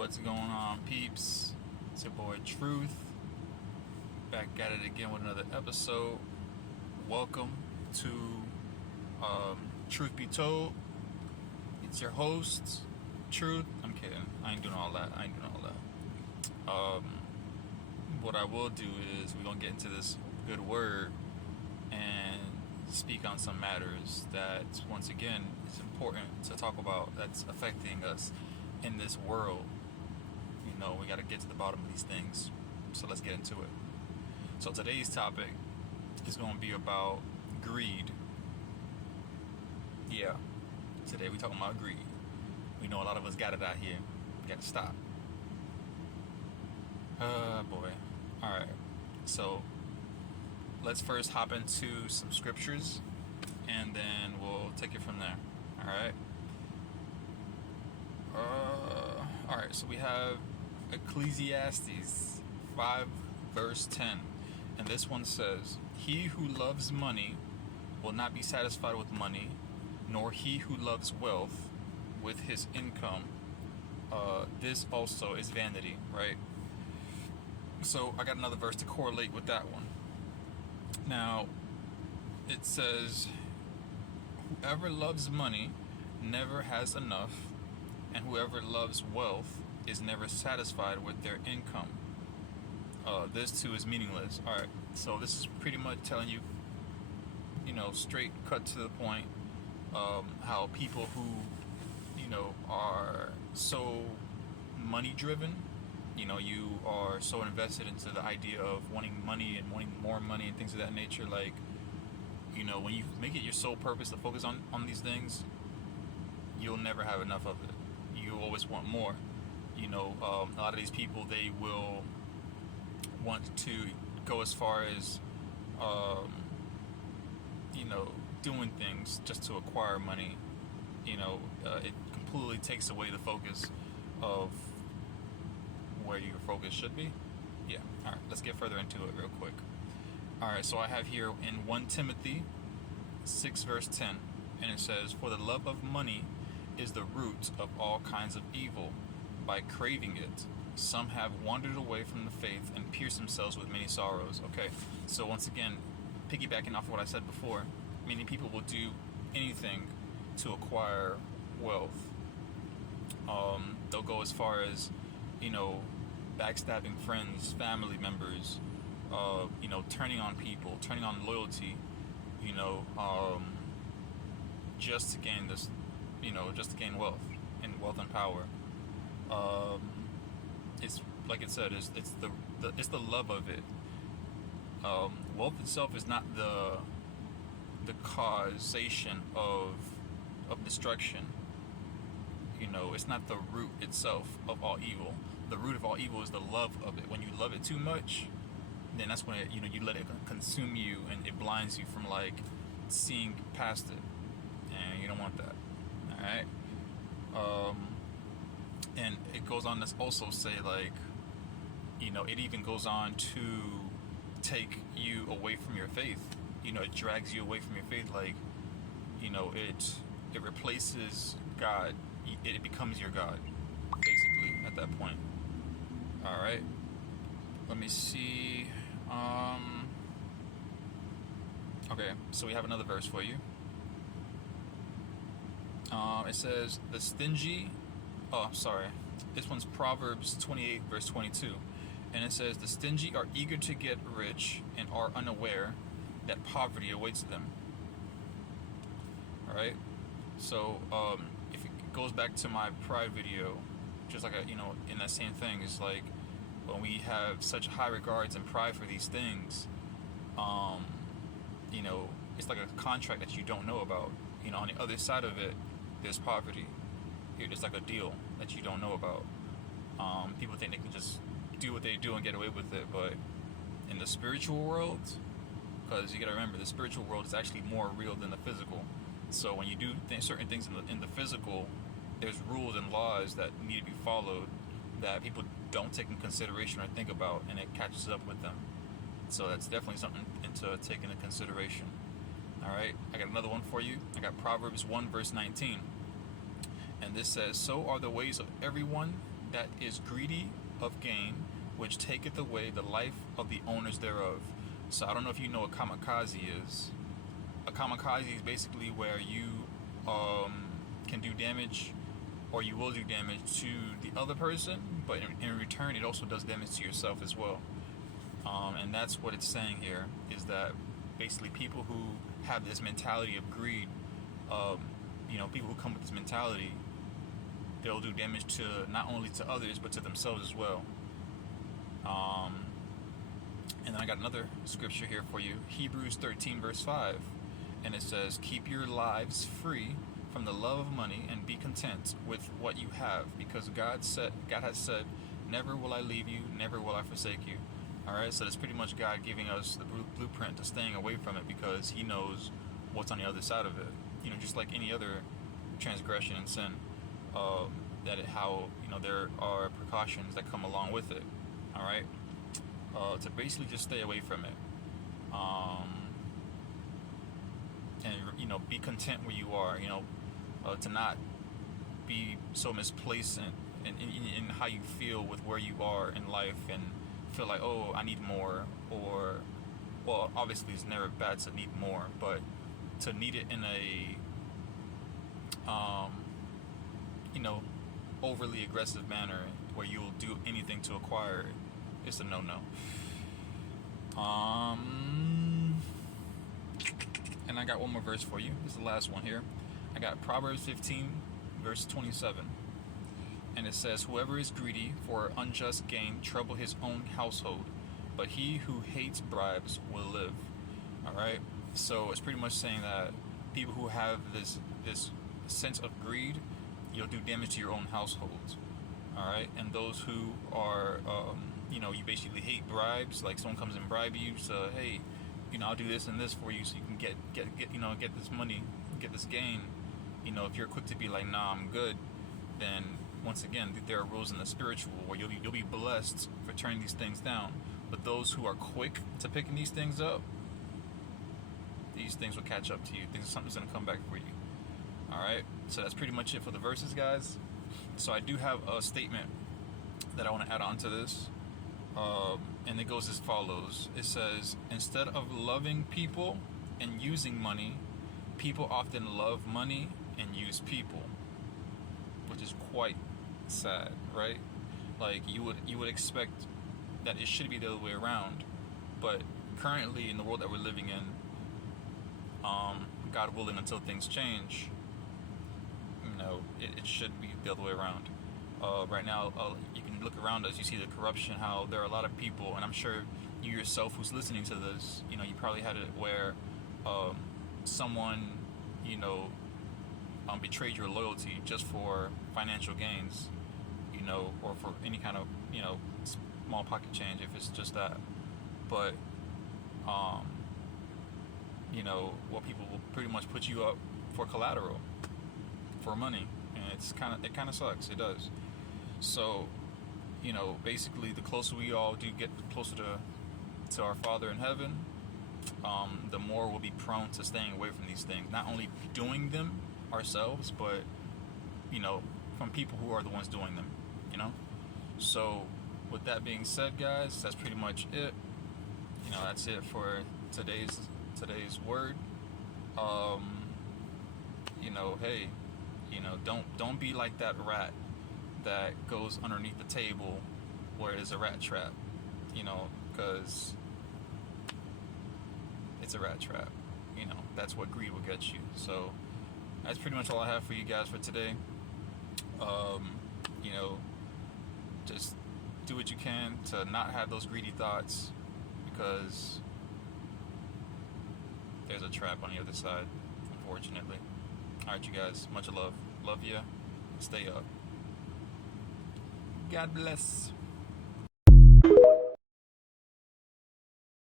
What's going on, peeps? It's your boy Truth, back at it again with another episode. Welcome to Truth Be Told. It's your host, Truth. I'm kidding. I ain't doing all that. What I will do is we're gonna get into this good word and speak on some matters that, once again, is important to talk about. That's affecting us in this world. You know, we got to get to the bottom of these things. So let's get into it. So today's topic is going to be about greed. Yeah, today we're talking about greed. We know a lot of us got it out here. We got to stop. Boy. All right. So let's first hop into some scriptures, and then we'll take it from there. All right. All right. So we have Ecclesiastes 5 verse 10, and this one says, "He who loves money will not be satisfied with money, nor he who loves wealth with his income. This also is vanity." Right? So I got another verse to correlate with that one. Now, it says, "Whoever loves money never has enough, and whoever loves wealth is never satisfied with their income. This too is meaningless." All right, so this is pretty much telling you, straight cut to the point, how people who, are so money driven, you are so invested into the idea of wanting money and wanting more money and things of that nature. Like, when you make it your sole purpose to focus on these things, you'll never have enough of it. You always want more. A lot of these people, they will want to go as far as, doing things just to acquire money. It completely takes away the focus of where your focus should be. Yeah. All right, let's get further into it real quick. All right, so I have here in 1 Timothy 6 verse 10, and it says, "For the love of money is the root of all kinds of evil. By craving it, some have wandered away from the faith and pierced themselves with many sorrows." Okay, so once again, piggybacking off of what I said before, many people will do anything to acquire wealth. They'll go as far as, backstabbing friends, family members, turning on people, turning on loyalty, just to gain this, just to gain wealth and power. It's like it said, it's the love of it. Wealth itself is not the causation of destruction. It's not the root itself of all evil. The root of all evil is the love of it. When you love it too much, then that's when it, you let it consume you, and it blinds you from seeing past it, and you don't want that. All right. And it goes on to also say, it even goes on to take you away from your faith. It drags you away from your faith. It replaces God. It becomes your God, basically, at that point. All right. Let me see. Okay, so we have another verse for you. It says, "The stingy..." Oh, sorry. This one's Proverbs 28, verse 22. And it says, "The stingy are eager to get rich and are unaware that poverty awaits them." All right. So, if it goes back to my pride video, just in that same thing, it's like when we have such high regards and pride for these things, it's like a contract that you don't know about. On the other side of it, there's poverty. It's like a deal that you don't know about. People think they can just do what they do and get away with it, but in the spiritual world, because you got to remember, the spiritual world is actually more real than the physical. So when you do certain things in the physical, there's rules and laws that need to be followed that people don't take in consideration or think about, and it catches up with them. So that's definitely something to take into consideration. All right, I got another one for you. I got Proverbs 1 verse 19, and this says, "So are the ways of everyone that is greedy of gain, which taketh away the life of the owners thereof. So I don't know if you know what kamikaze is. A kamikaze is basically where you can do damage, or you will do damage to the other person, but in return it also does damage to yourself as well. And that's what it's saying here, is that basically people who have this mentality of greed, people who come with this mentality, they'll do damage to not only to others but to themselves as well. And then I got another scripture here for you, Hebrews 13 verse 5, and it says, "Keep your lives free from the love of money and be content with what you have, because God has said, never will I leave you, never will I forsake you." All right, so that's pretty much God giving us the blueprint to staying away from it, because He knows what's on the other side of it. Just like any other transgression and sin, there are precautions that come along with it. All right, to basically just stay away from it, and be content where you are. To not be so misplaced in how you feel with where you are in life, and feel like, oh, I need more, or, well, obviously it's never bad to need more, but to need it in a overly aggressive manner where you'll do anything to acquire it, it's a no-no. And I got one more verse for you. This is the last one here. I got Proverbs 15 verse 27, and it says, "Whoever is greedy for unjust gain trouble his own household, but he who hates bribes will live." All right, so it's pretty much saying that people who have this sense of greed, you'll do damage to your own households. All right, and those who are you basically hate bribes, like someone comes and bribe you, so hey, I'll do this and this for you so you can get this money, get this gain. If you're quick to be like, nah, I'm good, then once again, there are rules in the spiritual where you'll be blessed for turning these things down. But those who are quick to picking these things up, these things will catch up to you. Something's going to come back for you. All right, so that's pretty much it for the verses, guys. So I do have a statement that I want to add on to this, and it goes as follows. It says, "Instead of loving people and using money, people often love money and use people," which is quite sad, right? Like you would expect that it should be the other way around, but currently in the world that we're living in, God willing, until things change, it should be the other way around. Right now, you can look around us, you see the corruption, how there are a lot of people, and I'm sure you yourself who's listening to this, you probably had it where someone, betrayed your loyalty just for financial gains, or for any kind of, small pocket change, if it's just that. But, what people will pretty much put you up for collateral, for money, and it kind of sucks. It does. So, basically, the closer we all do get closer to our Father in heaven, the more we'll be prone to staying away from these things. Not only doing them ourselves, but from people who are the ones doing them. So, with that being said, guys, that's pretty much it. That's it for today's word. Hey, don't be like that rat that goes underneath the table where there's a rat trap. Because it's a rat trap. That's what greed will get you. So that's pretty much all I have for you guys for today. Just do what you can to not have those greedy thoughts, because there's a trap on the other side, unfortunately. Alright, you guys, much love. Love you. Stay up. God bless.